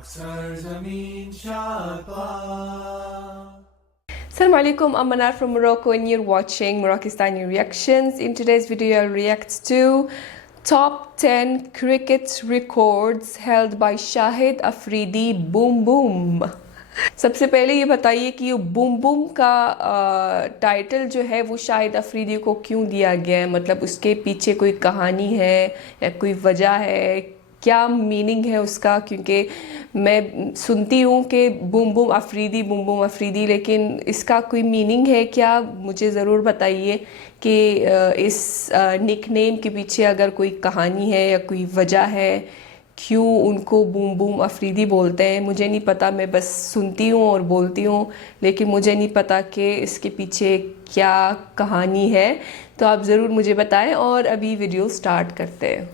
Assalamu alaikum, I'm Manar from Morocco and you're watching Moroccistani Reactions. In today's video I'll react to top 10 cricket records held by Shahid Afridi. Boom boom. सबसे पहले ये बताइए कि ये boom boom का टाइटल जो है वो शाहिद अफरीदी को क्यों दिया गया है, मतलब उसके पीछे कोई कहानी है या कोई वजह है, क्या मीनिंग है उसका? क्योंकि मैं सुनती हूँ कि बूम बूम अफरीदी, लेकिन इसका कोई मीनिंग है क्या? मुझे ज़रूर बताइए कि इस निकनेम के पीछे अगर कोई कहानी है या कोई वजह है, क्यों उनको बूम बूम अफरीदी बोलते हैं। मुझे नहीं पता, मैं बस सुनती हूँ और बोलती हूँ, लेकिन मुझे नहीं पता कि इसके पीछे क्या कहानी है। तो आप ज़रूर मुझे बताएं और अभी वीडियो स्टार्ट करते हैं।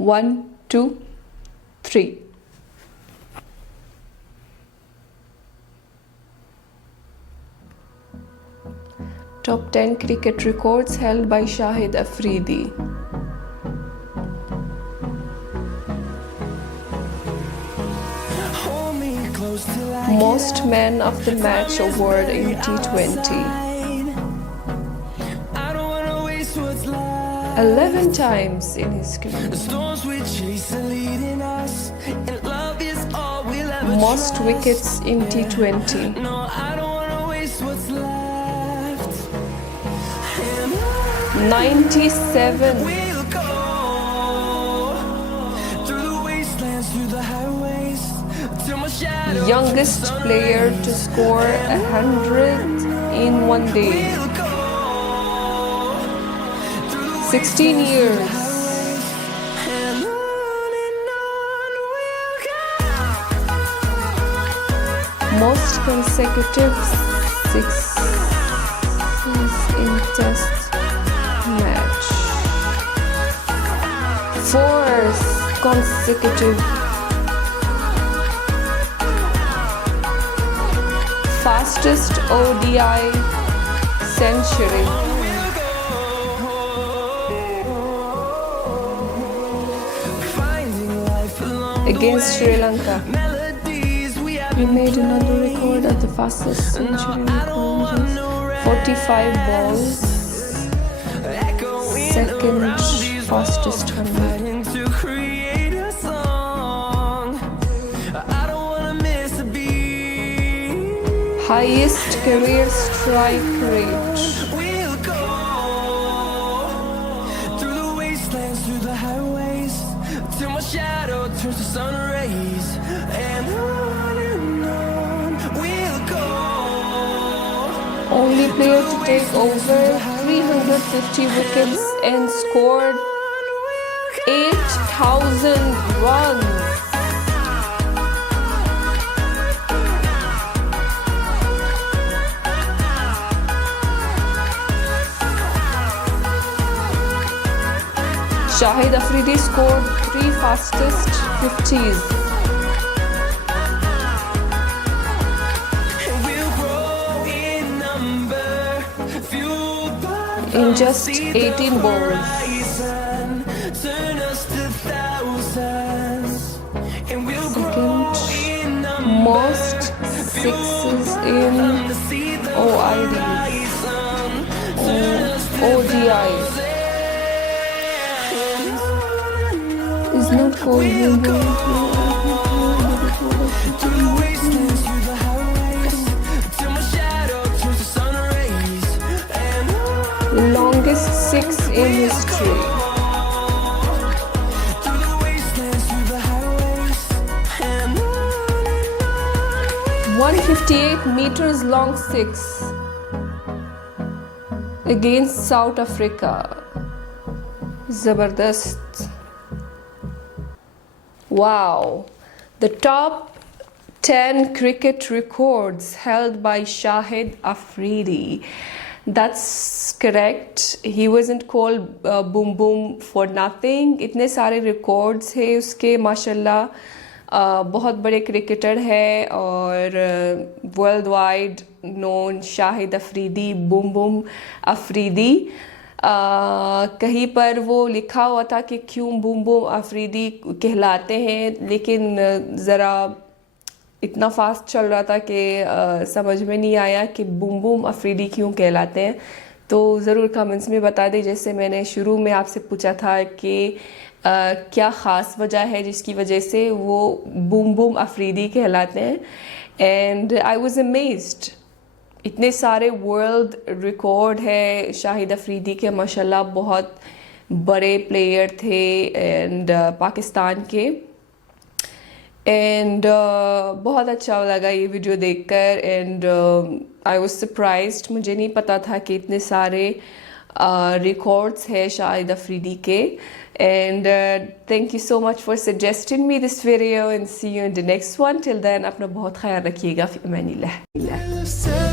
1 2 3 Top 10 cricket records held by Shahid Afridi. Most men of the match award in T20. 11 times in his career. Most wickets in T20. 97. Youngest player to score 100 in one day. 16 years. Most consecutive sixes in Test match. 4 consecutive. Fastest ODI century. Against Sri Lanka. He made another record at the fastest century record. 45 balls. Second fastest 100. Highest career strike rate. Only player to take over 350 wickets and scored 8,000 runs. Shahid Afridi scored 3 fastest 50s. In just 18 balls. Second most sixes in ODIs. Is not called longest 6 in history. 158 meters long 6 against South Africa. Zabardast. Wow. The top 10 cricket records held by Shahid Afridi. That's correct. He wasn't called boom boom for nothing. इतने सारे records है उसके माशाल्लाह. बहुत बड़े क्रिकेटर है और world wide known Shahid Afridi, boom boom Afridi. कहीं पर वो लिखा हुआ था कि क्यों बूम बूम अफरीदी कहलाते हैं, लेकिन ज़रा इतना फास्ट चल रहा था कि समझ में नहीं आया कि बूम बूम अफरीदी क्यों कहलाते हैं। तो ज़रूर कमेंट्स में बता दें। जैसे मैंने शुरू में आपसे पूछा था कि क्या ख़ास वजह है जिसकी वजह से वो बूम बूम अफरीदी कहलाते हैं। एंड आई वॉज अमेज्ड, इतने सारे वर्ल्ड रिकॉर्ड है शाहिद अफरीदी के, माशाल्लाह बहुत बड़े प्लेयर थे एंड पाकिस्तान के। एंड बहुत अच्छा लगा ये वीडियो देखकर एंड आई वाज सरप्राइज्ड, मुझे नहीं पता था कि इतने सारे रिकॉर्ड्स है शाहिद अफरीदी के। And thank you so much for suggesting me this video and see you in the next one. Till then अपना बहुत ख्याल रखिएगा। फी अमानिल्लाह।